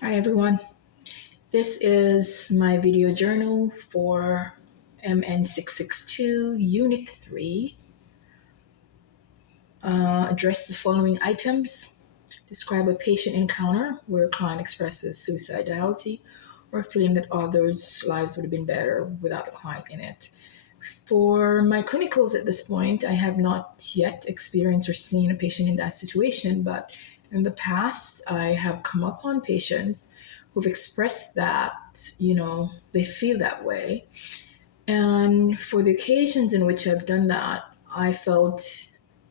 Hi everyone. This is my video journal for MN662 Unit 3. Address the following items. Describe a patient encounter where a client expresses suicidality or a feeling that others' lives would have been better without the client in it. For my clinicals at this point, I have not yet experienced or seen a patient in that situation, but in the past, I have come upon patients who've expressed that, they feel that way. And for the occasions in which I've done that, I felt,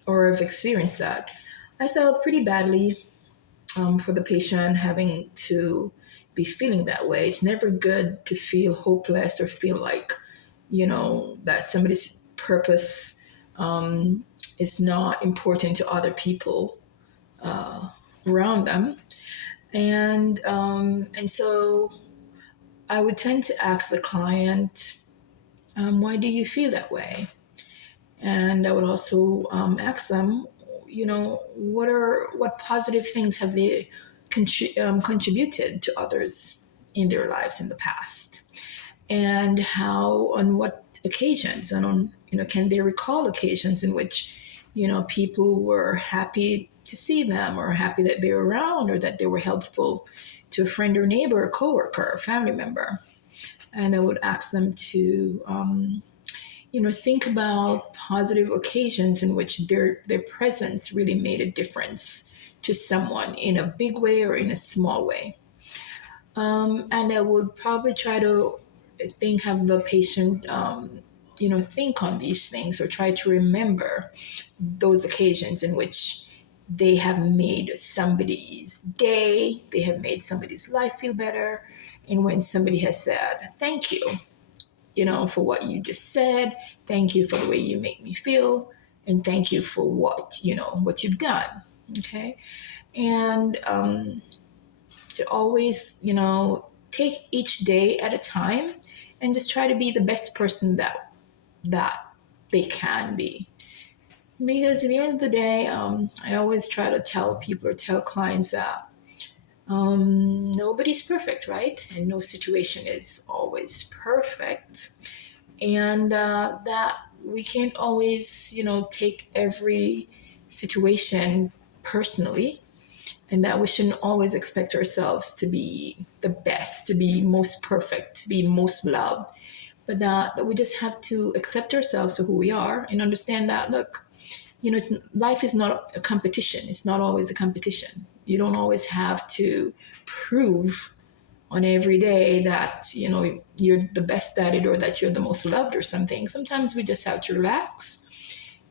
or have experienced that, I felt pretty badly for the patient having to be feeling that way. It's never good to feel hopeless or feel like, that somebody's purpose um, is not important to other people uh, around them. And so I would tend to ask the client, why do you feel that way? And I would also ask them, what positive things have they contributed to others in their lives in the past, and how, on what occasions, and on, can they recall occasions in which, people were happy to see them, or happy that they were around, or that they were helpful to a friend or neighbor, or coworker, or family member. And I would ask them to, think about positive occasions in which their presence really made a difference to someone in a big way or in a small way. And I would probably try to have the patient, think on these things, or try to remember those occasions in which they have made somebody's day, they have made somebody's life feel better, and when somebody has said, thank you, for what you just said. Thank you for the way you make me feel. And thank you for what you've done. Okay. And to always, take each day at a time and just try to be the best person that they can be. Because at the end of the day, I always try to tell people or tell clients that nobody's perfect, right? And no situation is always perfect. And that we can't always, take every situation personally, and that we shouldn't always expect ourselves to be the best, to be most perfect, to be most loved, but that we just have to accept ourselves for who we are and understand that, look, life is not a competition. It's not always a competition. You don't always have to prove on every day that you're the best at it, or that you're the most loved or something. Sometimes we just have to relax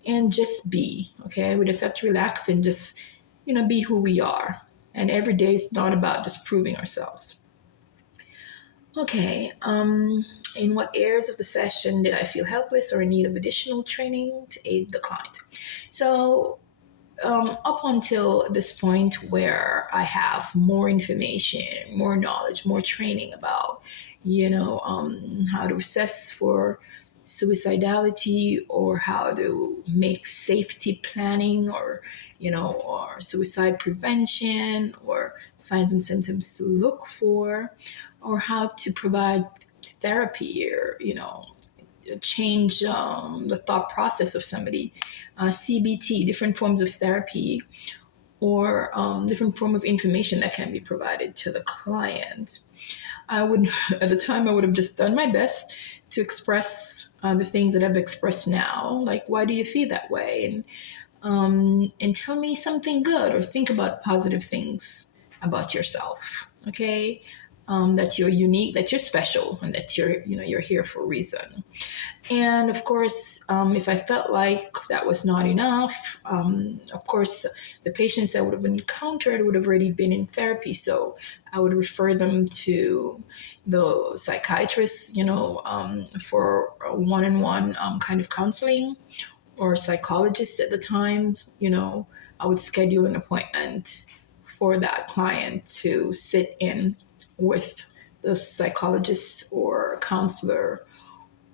and just be. Okay, we just have to relax and just be who we are. And every day is not about just proving ourselves. Okay, in what areas of the session did I feel helpless or in need of additional training to aid the client? So up until this point where I have more information, more knowledge, more training about, how to assess for suicidality, or how to make safety planning, or suicide prevention, or signs and symptoms to look for, or how to provide therapy, or, change the thought process of somebody, CBT, different forms of therapy, or different form of information that can be provided to the client. I would, at the time, I would have just done my best to express the things that I've expressed now, like, why do you feel that way? And tell me something good, or think about positive things about yourself. Okay. That you're unique, that you're special, and that you're here for a reason. And of course, if I felt like that was not enough, of course, the patients I would have encountered would have already been in therapy. So I would refer them to the psychiatrist, for one-on-one kind of counseling, or psychologist at the time. I would schedule an appointment for that client to sit in with the psychologist or counselor,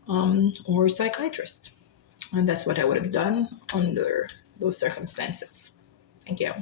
or psychiatrist. And that's what I would have done under those circumstances. Thank you.